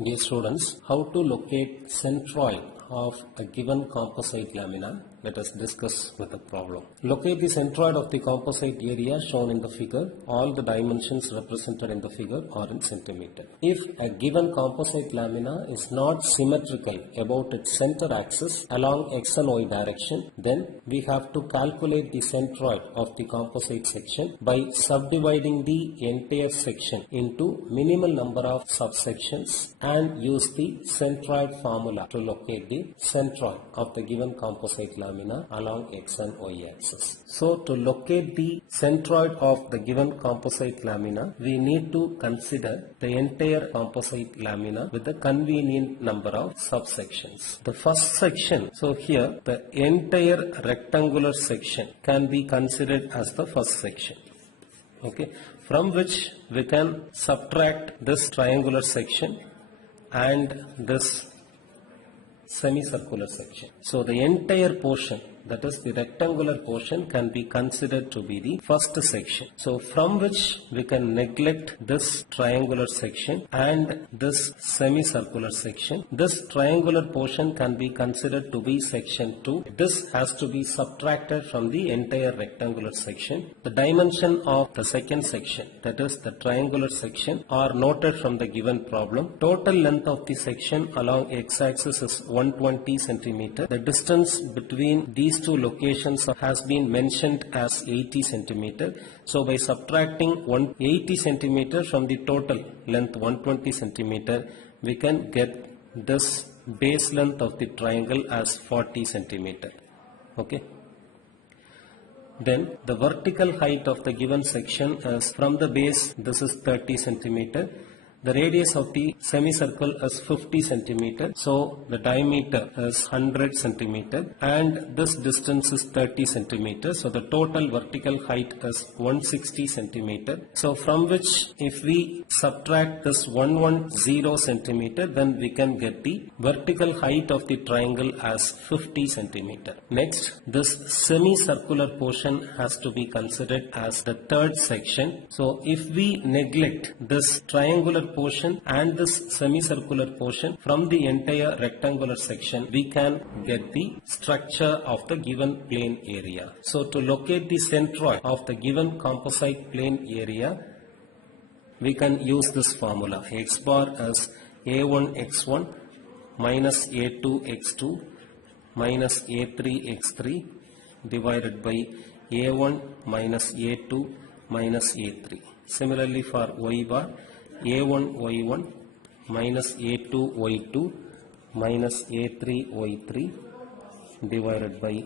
Dear students, how to locate centroid of a given composite lamina? Let us discuss with the problem. Locate the centroid of the composite area shown in the figure. All the dimensions represented in the figure are in centimeter. If a given composite lamina is not symmetrical about its center axis along x and y direction, then we have to calculate the centroid of the composite section by subdividing the entire section into minimal number of subsections and use the centroid formula to locate the centroid of the given composite lamina along x and y axis. So to locate the centroid of the given composite lamina, we need to consider the entire composite lamina with a convenient number of subsections. The first section, so here the entire rectangular section can be considered as the first section. Okay, from which we can subtract this triangular section and this semicircular section. So the entire portion, that is the rectangular portion, can be considered to be the first section. So from which we can neglect this triangular section and this semicircular section. This triangular portion can be considered to be section 2. This has to be subtracted from the entire rectangular section. The dimension of the second section, that is the triangular section, are noted from the given problem. Total length of the section along x-axis is 120 centimeter. The distance between these two locations has been mentioned as 80 centimeter. So by subtracting 180 centimeter from the total length 120 centimeter, we can get this base length of the triangle as 40 centimeter. Okay. Then the vertical height of the given section is from the base, this is 30 centimeter. The radius of the semicircle is 50 centimeter. So the diameter is 100 centimeter and this distance is 30 centimeter. So the total vertical height is 160 centimeter. So from which if we subtract this 110 centimeter, then we can get the vertical height of the triangle as 50 centimeter. Next, this semicircular portion has to be considered as the third section. So if we neglect this triangular portion and this semicircular portion from the entire rectangular section, we can get the structure of the given plane area. So to locate the centroid of the given composite plane area, we can use this formula. X bar as a1x1 minus a2x2 minus a3x3 divided by a1 minus a2 minus a3. Similarly for y bar, a1y1 minus a2y2 minus a3y3 divided by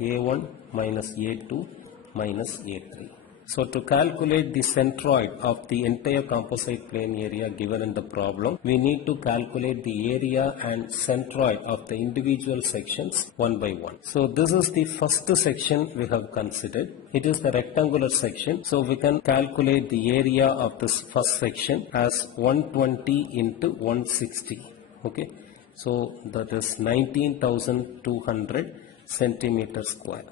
a1 minus a2 minus a3. So to calculate the centroid of the entire composite plane area given in the problem, we need to calculate the area and centroid of the individual sections one by one. So this is the first section we have considered. It is the rectangular section. So we can calculate the area of this first section as 120 into 160. Okay. So that is 19,200 centimeter square.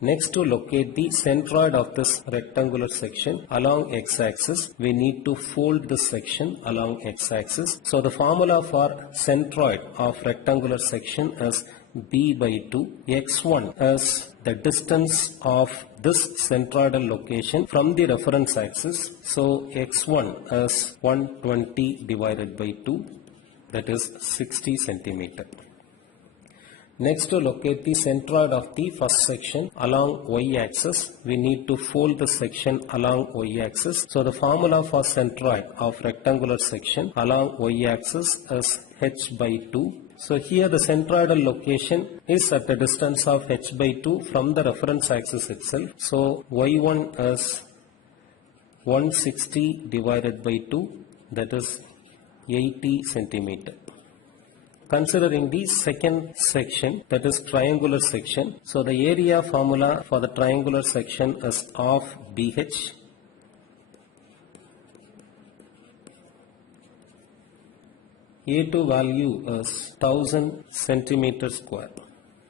Next, to locate the centroid of this rectangular section along x-axis, we need to fold this section along x-axis. So the formula for centroid of rectangular section is b by 2. x1 is the distance of this centroidal location from the reference axis. So x1 is 120 divided by 2, that is 60 centimeter. Next, to locate the centroid of the first section along y-axis, we need to fold the section along y-axis. So the formula for centroid of rectangular section along y-axis is h by 2. So here the centroidal location is at a distance of h by 2 from the reference axis itself. So y1 is 160 divided by 2, that is 80 centimeter. Considering the second section, that is triangular section, so the area formula for the triangular section is of BH. A2 value is 1000 centimeter square.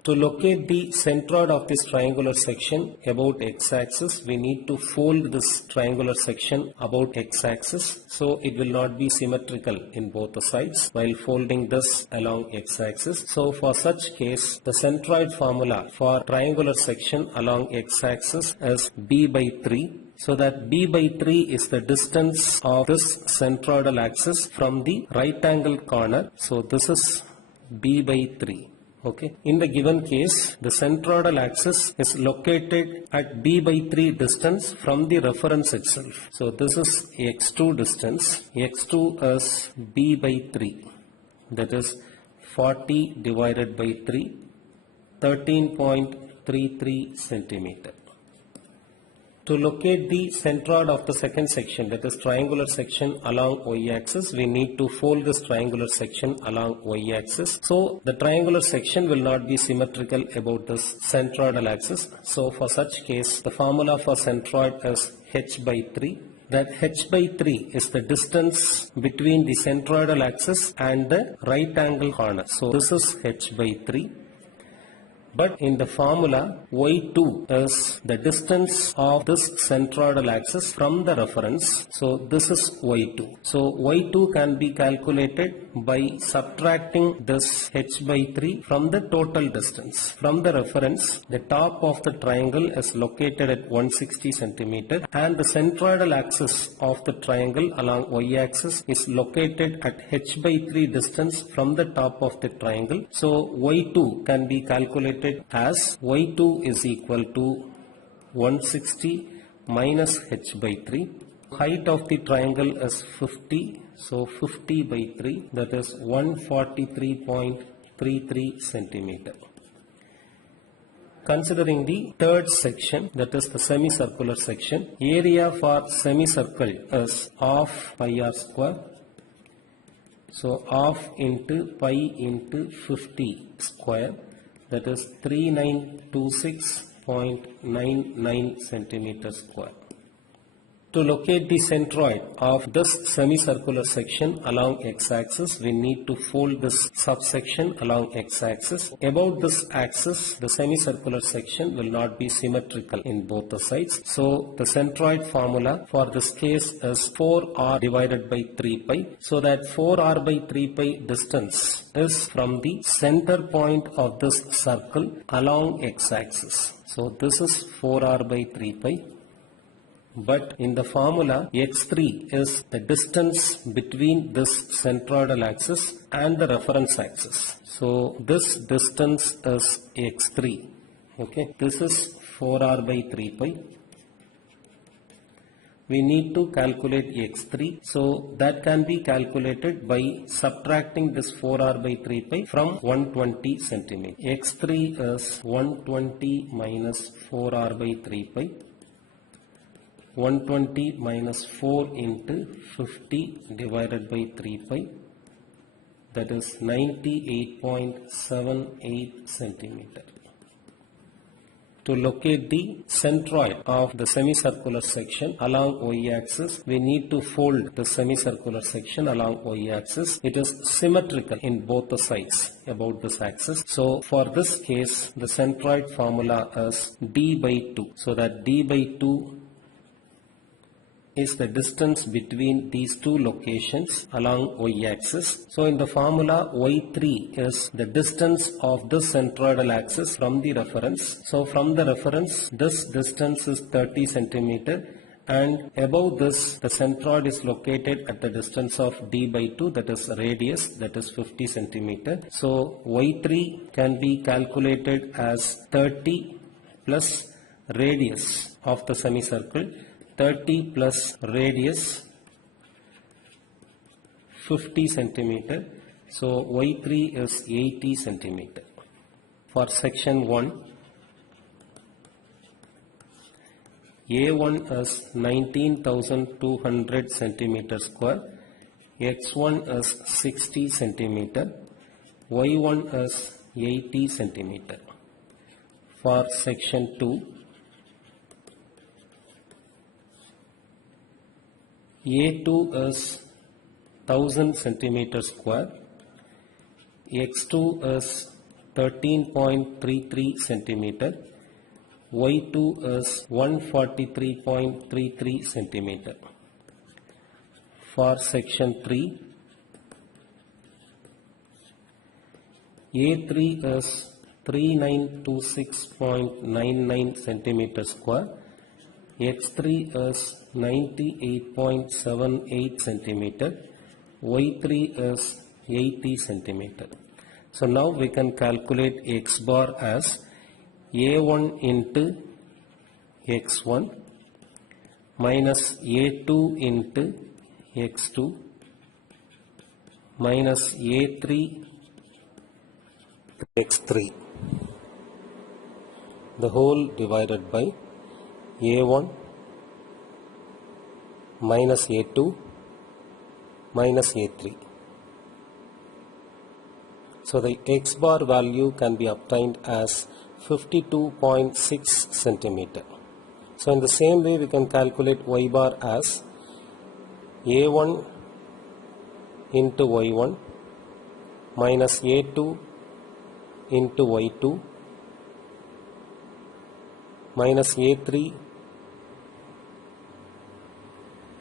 To locate the centroid of this triangular section about x-axis, we need to fold this triangular section about x-axis, so it will not be symmetrical in both the sides while folding this along x-axis. So for such case, the centroid formula for triangular section along x-axis is b by 3. So that b by 3 is the distance of this centroidal axis from the right angle corner. So this is b by 3. Okay. In the given case, the centroidal axis is located at b by 3 distance from the reference itself. So this is x2 distance. x2 is b by 3. That is 40 divided by 3, 13.33 centimeter. To locate the centroid of the second section, that is triangular section along y-axis, we need to fold this triangular section along y-axis. So the triangular section will not be symmetrical about this centroidal axis. So for such case, the formula for centroid is h by 3. That h by 3 is the distance between the centroidal axis and the right angle corner. So this is h by 3. But in the formula, y2 is the distance of this centroidal axis from the reference. So this is y2. So y2 can be calculated by subtracting this h by 3 from the total distance. From the reference, the top of the triangle is located at 160 centimeter and the centroidal axis of the triangle along y-axis is located at h by 3 distance from the top of the triangle. So y2 can be calculated as y2 is equal to 160 minus h by 3. Height of the triangle is 50, so 50 by 3, that is 143.33 centimeter. Considering the third section, that is the semicircular section, area for semicircle is half pi r square. So half into pi into 50 square, that is 3926.99 centimeter square. To locate the centroid of this semicircular section along x-axis, we need to fold this subsection along x-axis. About this axis, the semicircular section will not be symmetrical in both the sides. So the centroid formula for this case is 4r divided by 3 pi. So that 4r by 3 pi distance is from the center point of this circle along x-axis. So this is 4r by 3 pi. But in the formula, x3 is the distance between this centroidal axis and the reference axis. So this distance is x3. Okay, this is 4r by 3 pi. We need to calculate x3. So that can be calculated by subtracting this 4r by 3 pi from 120 centimeter. x3 is 120 minus 4r by 3 pi. 120 minus 4 into 50 divided by 3 pi, that is 98.78 centimeter. To locate the centroid of the semicircular section along y-axis, we need to fold the semicircular section along y-axis. It is symmetrical in both the sides about this axis. So for this case, the centroid formula is d by 2. So that d by 2 is the distance between these two locations along y-axis. So in the formula, y3 is the distance of this centroidal axis from the reference. So from the reference, this distance is 30 centimeter, and above this, the centroid is located at the distance of d by 2, that is radius, that is 50 centimeter. So y3 can be calculated as 30 plus radius of the semicircle, 30 plus radius 50 centimeter. So y3 is 80 centimeter. For section 1, A1 is 19,200 centimeter square, x1 is 60 centimeter, y1 is 80 centimeter. For section 2, A2 is 1000 centimeter square, x2 is 13.33 centimeter. Y2 is 143.33 centimeter. For section 3, A3 is 3926.99 centimeter square. X3 is 98.78 centimeter. Y3 is 80 centimeter. So now we can calculate X bar as A1 into X1 minus A2 into X2 minus A3 X3, the whole divided by A1 minus A2 minus A3. So the X bar value can be obtained as 52.6 centimeter. So in the same way we can calculate Y bar as A1 into Y1 minus A2 into Y2 minus A3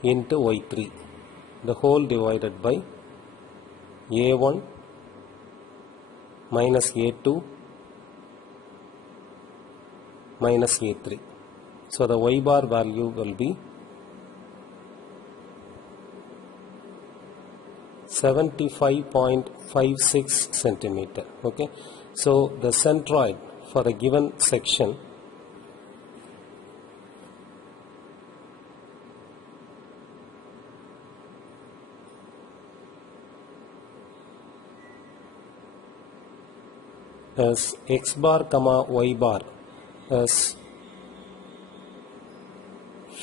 into Y3, the whole divided by A1 minus A2 minus A3. So the Y bar value will be 75.56 centimeter. Okay. So the centroid for a given section is X bar comma Y bar is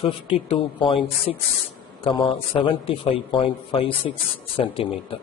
52.6 75.56 centimeter.